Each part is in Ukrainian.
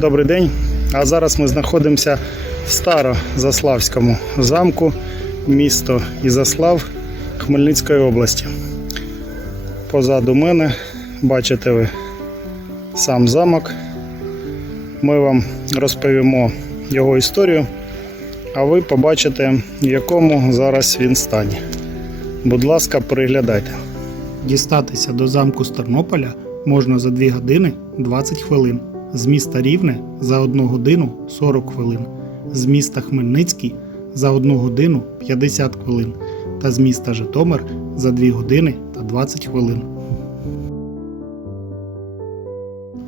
добрий день. А зараз ми знаходимося в Старозаславському замку, місто Ізаслав Хмельницької області. Позаду мене бачите ви сам замок. Ми вам розповімо його історію, а ви побачите, в якому зараз він стані. Будь ласка, переглядайте. Дістатися до замку з Тернополя можна за 2 години 20 хвилин, з міста Рівне за 1 годину 40 хвилин, з міста Хмельницький за 1 годину 50 хвилин та з міста Житомир за 2 години та 20 хвилин.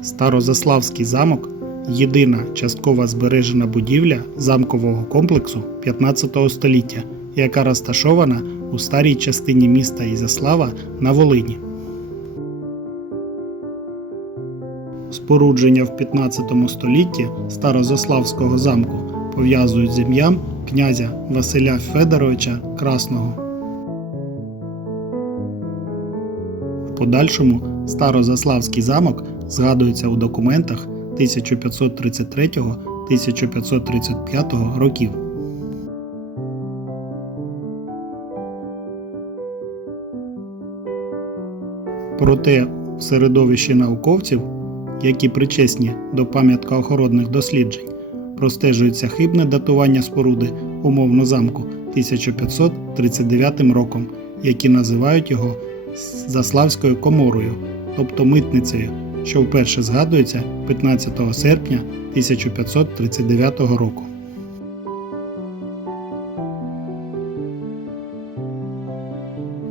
Старозаславський замок єдина частково збережена будівля замкового комплексу 15 століття, яка розташована у старій частині міста Ізяслава на Волині. Спорудження в 15 столітті Старозаславського замку пов'язують з ім'ям князя Василя Федоровича Красного. В подальшому Старозаславський замок згадується у документах 1533-1535 років. Проте в середовищі науковців, які причесні до пам'яткоохоронних досліджень, простежується хибне датування споруди умовно замку 1539 роком, які називають його Заславською коморою, тобто митницею, що вперше згадується 15 серпня 1539 року.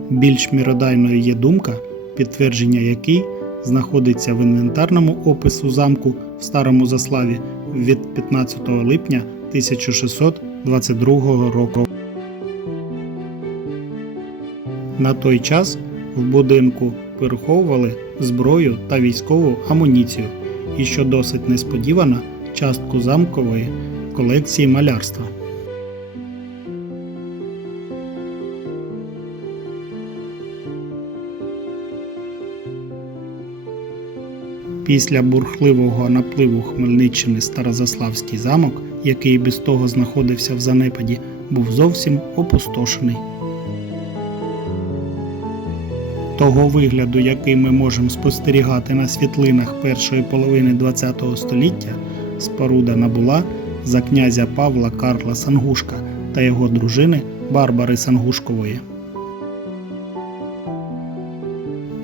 Більш міродайною є думка, підтвердження якій знаходиться в інвентарному опису замку в Старому Заславі від 15 липня 1622 року. На той час в будинку переховували зброю та військову амуніцію, і що досить несподівано, частку замкової колекції малярства. Після бурхливого напливу Хмельниччини Старозаславський замок, який без того знаходився в занепаді, був зовсім опустошений. Того вигляду, який ми можемо спостерігати на світлинах першої половини ХХ століття, споруда набула за князя Павла Карла Сангушка та його дружини Барбари Сангушкової.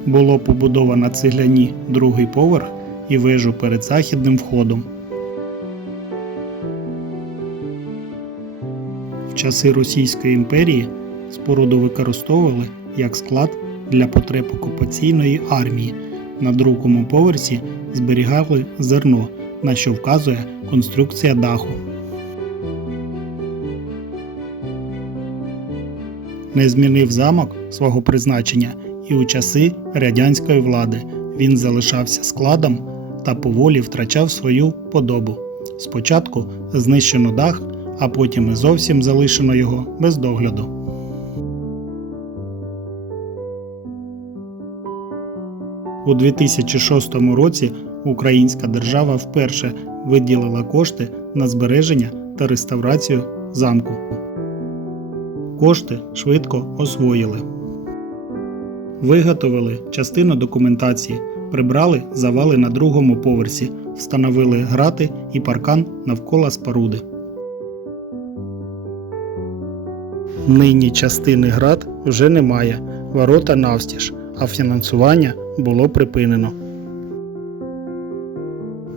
Було побудовано цегляні другий поверх і вежу перед західним входом. В часи Російської імперії споруду використовували як склад для потреб окупаційної армії. На другому поверсі зберігали зерно, на що вказує конструкція даху. Не змінив замок свого призначення і у часи радянської влади він залишався складом та поволі втрачав свою подобу. Спочатку знищено дах, а потім і зовсім залишено його без догляду. У 2006 році українська держава вперше виділила кошти на збереження та реставрацію замку. Кошти швидко освоїли. Виготовили частину документації, прибрали завали на другому поверсі, встановили грати і паркан навколо споруди. Нині частини град вже немає, ворота навстіж, а фінансування було припинено.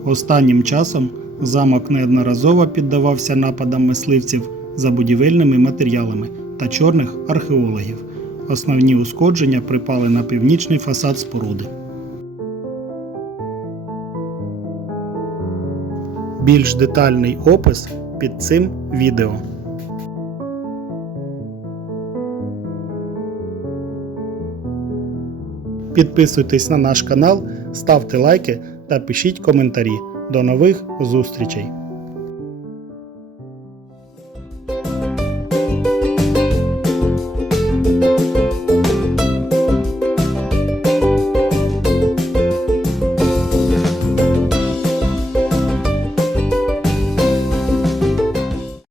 Останнім часом замок неодноразово піддавався нападам мисливців за будівельними матеріалами та чорних археологів. Основні ушкодження припали на північний фасад споруди. Більш детальний опис під цим відео. Підписуйтесь на наш канал, ставте лайки та пишіть коментарі. До нових зустрічей!